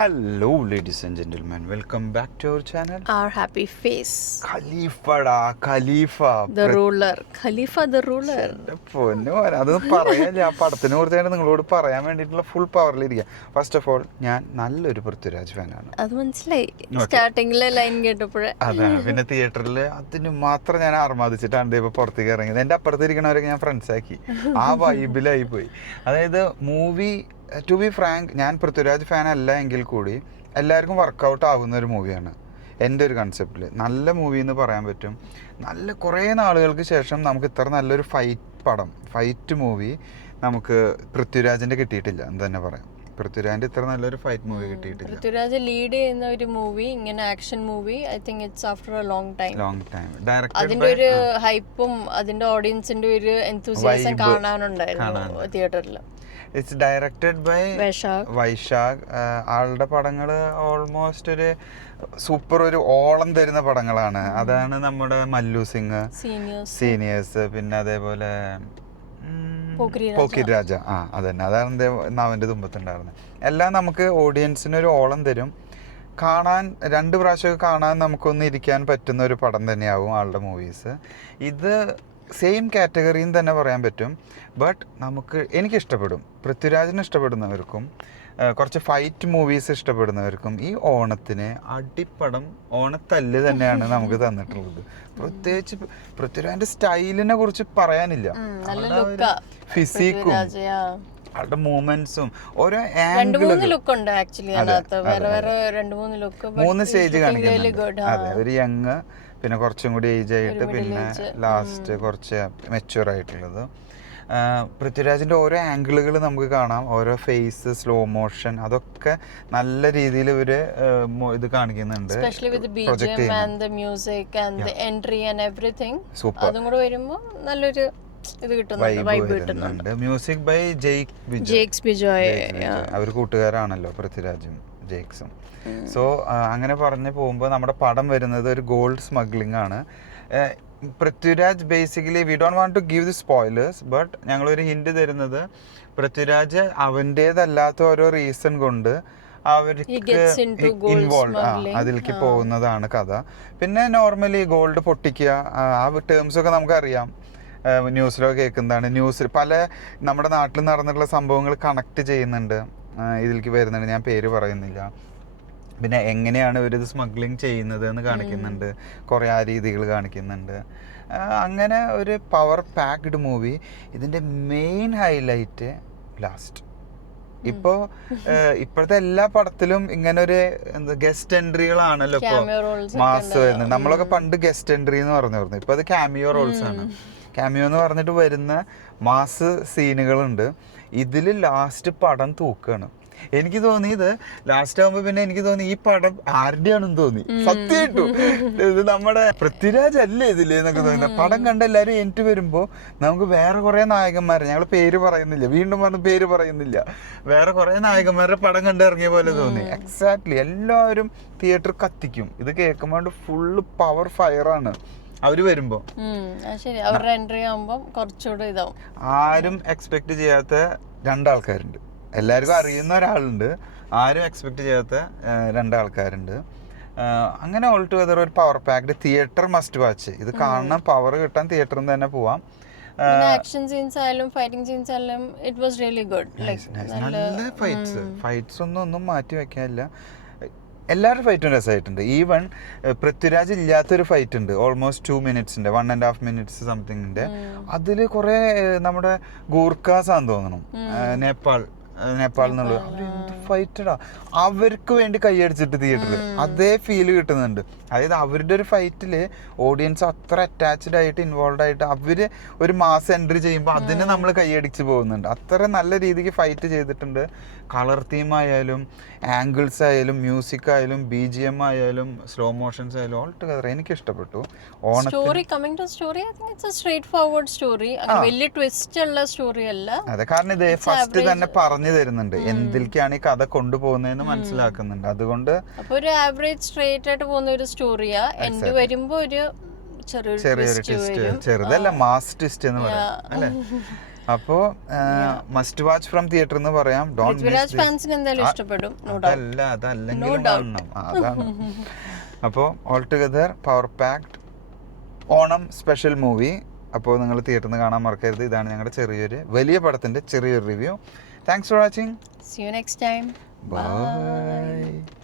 Hello, ladies and gentlemen. Welcome back to our channel. Our happy face. Khalifa. The ruler. Khalifa the ruler. പൊന്നു അതൊന്നും പറയാനില്ല. ആ പടത്തിനെ കുറിച്ചാണ് നിങ്ങളോട് പറയാൻ വേണ്ടിയിട്ടുള്ള ഫുൾ പവറിലിരിക്കുക. ഫസ്റ്റ് ഓഫ് ഓൾ ഞാൻ നല്ലൊരു പൃഥ്വിരാജ് ഫാനാണ്. അത് മനസ്സിലായി സ്റ്റാർട്ടിങ്ങിലെ ലൈൻ കേട്ടപ്പോഴേ. അതാണ്. പിന്നെ തിയേറ്ററിൽ അതിന് മാത്രം ഞാൻ ആർമാദിച്ചിട്ടാണ് ഇപ്പൊ പുറത്തേക്ക് ഇറങ്ങിയത്. എൻ്റെ അപ്പുറത്തിരിക്കണവരൊക്കെ ഞാൻ ഫ്രണ്ട്സാക്കി. ആ വൈബിലായി പോയി. അതായത് മൂവി ടു ബി ഫ്രാങ്ക്, ഞാൻ പൃഥ്വിരാജ് ഫാൻ അല്ല എങ്കിൽ കൂടി എല്ലാവർക്കും വർക്കൗട്ട് ആവുന്ന ഒരു മൂവിയാണ് എൻ്റെ ഒരു കൺസെപ്റ്റിൽ. നല്ല മൂവി എന്ന് പറയാൻ പറ്റും. നല്ല കുറേ നാളുകൾക്ക് ശേഷം നമുക്ക് ഇത്ര നല്ലൊരു ഫൈറ്റ് മൂവി നമുക്ക് പൃഥ്വിരാജിൻ്റെ കിട്ടിയിട്ടില്ല എന്ന് തന്നെ പറയാം. പൃഥ്വിരാജിന്റെ ഇത്ര നല്ലൊരു ഫൈറ്റ് മൂവി കിട്ടിയിട്ടില്ല. പൃഥ്വിരാജ് ലീഡ് ചെയ്യുന്ന ഒരു മൂവി, ഇങ്ങനെ action movie, I think it's after a long time. അതിന്റെ ഒരു ഹൈപ്പും അതിന്റെ ഓഡിയൻസിന്റെ ഒരു എൻതൂസിയാസം കാണാനുണ്ടായിരുന്നു തിയേറ്ററിൽ. It's directed by Vaishakh. ആളുടെ പടങ്ങൾ ഓൾമോസ്റ്റ് ഒരു സൂപ്പർ ഒരു ഓളം തരുന്ന പടങ്ങളാണ്. അതാണ് നമ്മുടെ മല്ലു സിംഗ്, സീനിയേഴ്സ്, പിന്നെ അതേപോലെ പോക്കിരി രാജ. അതന്നെ, അതാണ് അവൻ്റെ തുമ്പത്തുണ്ടായിരുന്നത്. എല്ലാം നമുക്ക് ഓഡിയൻസിന് ഒരു ഓളം തരും. കാണാൻ 2 പ്രാവശ്യമൊക്കെ കാണാൻ നമുക്കൊന്ന് ഇരിക്കാൻ പറ്റുന്ന ഒരു പടം തന്നെയാവും ആളുടെ മൂവീസ്. ഇത് സെയിം കാറ്റഗറിന്ന് തന്നെ പറയാൻ പറ്റും. ബട്ട് എനിക്കിഷ്ടപ്പെടും. പൃഥ്വിരാജിന് ഇഷ്ടപ്പെടുന്നവർക്കും കുറച്ച് ഫൈറ്റ് മൂവീസ് ഇഷ്ടപ്പെടുന്നവർക്കും ഈ ഓണത്തിന് അടിപ്പടം ഓണത്തല്ല് തന്നെയാണ് നമുക്ക് തന്നിട്ടുള്ളത്. പ്രത്യേകിച്ച് പൃഥ്വിരാജിന്റെ സ്റ്റൈലിനെ കുറിച്ച് പറയാനില്ല. ഫിസിക്കും അവരുടെ മൂവ്മെന്റ്സും ഓരോ ലുക്കുണ്ട്. ആക്ച്വലി 3 സ്റ്റേജ് കാണിക്കുന്നുണ്ട്. അതെ, ഒരു യങ്, പിന്നെ കുറച്ചും കൂടി ഏജ് ആയിട്ട്, പിന്നെ ലാസ്റ്റ് കുറച്ച് മെച്യൂർ ആയിട്ടുള്ളത്. പൃഥ്വിരാജിൻ്റെ ഓരോ ആംഗിളുകൾ നമുക്ക് കാണാം. ഓരോ ഫേസ്, സ്ലോ മോഷൻ, അതൊക്കെ നല്ല രീതിയിൽ ഇവര് ഇത് കാണിക്കുന്നുണ്ട്. നല്ലൊരു ഇത് കിട്ടുന്നുണ്ട്. Music by Jakes Bejoy. അവർ കൂട്ടുകാരാണല്ലോ പൃഥ്വിരാജും ജെയ്ക്സും. സോ അങ്ങനെ പറഞ്ഞു പോകുമ്പോൾ നമ്മുടെ പടം വരുന്നത് ഒരു ഗോൾഡ് സ്മഗ്ലിംഗ് ആണ്. Prithviraj basically, we don't want to give the spoilers, but ഞങ്ങളൊരു ഹിന്റ് തരുന്നത്, പൃഥ്വിരാജ് അവൻ്റേതല്ലാത്ത ഓരോ റീസൺ കൊണ്ട് അവർക്ക് അതിലേക്ക് പോകുന്നതാണ് കഥ. പിന്നെ നോർമലി ഗോൾഡ് പൊട്ടിക്കുക, ആ ടേംസൊക്കെ നമുക്കറിയാം, ന്യൂസിലൊക്കെ കേൾക്കുന്നതാണ്. ന്യൂസിൽ പല നമ്മുടെ നാട്ടിൽ നടന്നിട്ടുള്ള സംഭവങ്ങൾ കണക്ട് ചെയ്യുന്നുണ്ട്, ഇതിലേക്ക് വരുന്നുണ്ട്. ഞാൻ പേര് പറയുന്നില്ല. പിന്നെ എങ്ങനെയാണ് ഇവരിത് സ്മഗ്ലിങ് ചെയ്യുന്നത് എന്ന് കാണിക്കുന്നുണ്ട്. കുറേ ആ രീതികൾ കാണിക്കുന്നുണ്ട്. അങ്ങനെ ഒരു പവർ പാക്ഡ് മൂവി. ഇതിൻ്റെ മെയിൻ ഹൈലൈറ്റ് ലാസ്റ്റ്. ഇപ്പോഴത്തെ എല്ലാ പടത്തിലും ഇങ്ങനെ ഒരു ഗസ്റ്റ് എൻട്രികളാണല്ലോ ഇപ്പോൾ മാസ് വരുന്നത്. നമ്മളൊക്കെ പണ്ട് ഗസ്റ്റ് എൻട്രി എന്ന് പറഞ്ഞു. ഇപ്പൊ അത് ക്യാമിയോ റോൾസ് ആണ്. ക്യാമിയോ എന്ന് പറഞ്ഞിട്ട് വരുന്ന മാസ് സീനുകളുണ്ട്. ഇതിൽ ലാസ്റ്റ് പടം തൂക്കാണ്. എനിക്ക് തോന്നിയത് ലാസ്റ്റ് ആകുമ്പോ, പിന്നെ എനിക്ക് തോന്നി ഈ പടം ആരുടെയാണെന്ന് തോന്നി. സത്യമായിട്ടു ഇത് നമ്മുടെ പൃഥ്വിരാജ് അല്ലേ ഇതില് എന്നൊക്കെ തോന്നി. പടം കണ്ട എല്ലാവരും എനിക്ക് വരുമ്പോ നമുക്ക് വേറെ കുറെ നായകന്മാരെ, ഞങ്ങൾ പേര് പറയുന്നില്ല, വീണ്ടും വന്ന് പേര് പറയുന്നില്ല, വേറെ കുറെ നായകന്മാരുടെ പടം കണ്ട് ഇറങ്ങിയ പോലെ തോന്നി. എക്സാക്ട്ലി. എല്ലാവരും തിയേറ്റർ കത്തിക്കും. ഇത് കേൾക്കുമ്പോൾ ഫുള്ള് പവർ ഫയറാണ് അവര് വരുമ്പോ. ആരും എക്സ്പെക്ട് ചെയ്യാത്ത 2 ആൾക്കാരുണ്ട്. എല്ലാവർക്കും അറിയുന്ന ഒരാളുണ്ട്, ആരും എക്സ്പെക്ട് ചെയ്യാത്ത 2 ആൾക്കാരുണ്ട്. അങ്ങനെ ഓൾ ടുഗദർ ഒരു power packed theatre must watch. ഇത് കാണണം, പവർ കിട്ടാൻ തിയേറ്ററിൽ നിന്ന് തന്നെ പോവാം. ആക്ഷൻ സീൻസ് ആയാലും ഫൈറ്റിംഗ് സീൻസ് ആയാലും ഇറ്റ് വാസ് റിയലി ഗുഡ്. നല്ല ഫൈറ്റ്സ് ഒന്നും മാറ്റി വെക്കാനില്ല. എല്ലാവരുടെ ഫൈറ്റും രസമായിട്ടുണ്ട്. ഈവൻ പൃഥ്വിരാജ് ഇല്ലാത്തൊരു ഫൈറ്റ് ഉണ്ട്, ഓൾമോസ്റ്റ് 2 മിനിറ്റ്സിന്റെ 1.5 മിനിറ്റ്സ് സംതിങ്ങിന്റെ. അതിൽ കുറെ നമ്മുടെ ഗൂർഖാസാന്ന് തോന്നണം, നേപ്പാൾ എന്നുള്ള അവരെന്ത് ഫൈറ്റടാ. അവർക്ക് വേണ്ടി കൈയടിച്ചിട്ട് തിയേറ്ററിൽ അതേ ഫീല് കിട്ടുന്നുണ്ട്. അതായത് അവരുടെ ഒരു ഫൈറ്റില് ഓഡിയൻസ് അത്ര അറ്റാച്ച്ഡ് ആയിട്ട് ഇൻവോൾവ് ആയിട്ട് അവര് ഒരു മാസ് എൻട്രി ചെയ്യുമ്പോൾ അതിന് നമ്മൾ കൈയടിച്ച് പോകുന്നുണ്ട്. അത്ര നല്ല രീതിക്ക് ഫൈറ്റ് ചെയ്തിട്ടുണ്ട്. കളർ തീം ആയാലും ആംഗിൾസ് ആയാലും മ്യൂസിക് ആയാലും BGM ആയാലും സ്ലോ മോഷൻസ് ആയാലും ഓൾ ടുഗദർ എനിക്ക് ഇഷ്ടപ്പെട്ടു. അതെ, കാരണം ഇത് ഫസ്റ്റ് തന്നെ പറഞ്ഞു തരുന്നുണ്ട് എന്തിലേക്കാണ് ഈ കഥ കൊണ്ടുപോകുന്നതെന്ന് മനസ്സിലാക്കുന്നുണ്ട്. അതുകൊണ്ട് ഒരു ആവറേജ് സ്ട്രേറ്റ് ആയിട്ട് പോകുന്ന ഒരു സ്റ്റോറിയാ. എൻഡ് വരുമ്പോ ഒരു ചെറിയൊരു ട്വിസ്റ്റ്, ചെറുതല്ല മാസ് ട്വിസ്റ്റ് എന്ന് പറയാം അല്ലെ. അപ്പോൾ മസ്റ്റ് വാച്ച് ഫ്രം തിയേറ്റർ എന്ന് പറയാം. ഫാൻസിന് എന്തായാലും ഇഷ്ടപ്പെടും. അതല്ലെങ്കിലും കാണണം, അതാണ്. അപ്പോൾ all together power packed Onam special movie. അപ്പോൾ നിങ്ങൾ തിയേറ്ററിൽ നിന്ന് കാണാൻ മറക്കരുത്. ഇതാണ് ഞങ്ങളുടെ വലിയ പടത്തിൻ്റെ ചെറിയൊരു review. Thanks for watching. See you next time. Bye.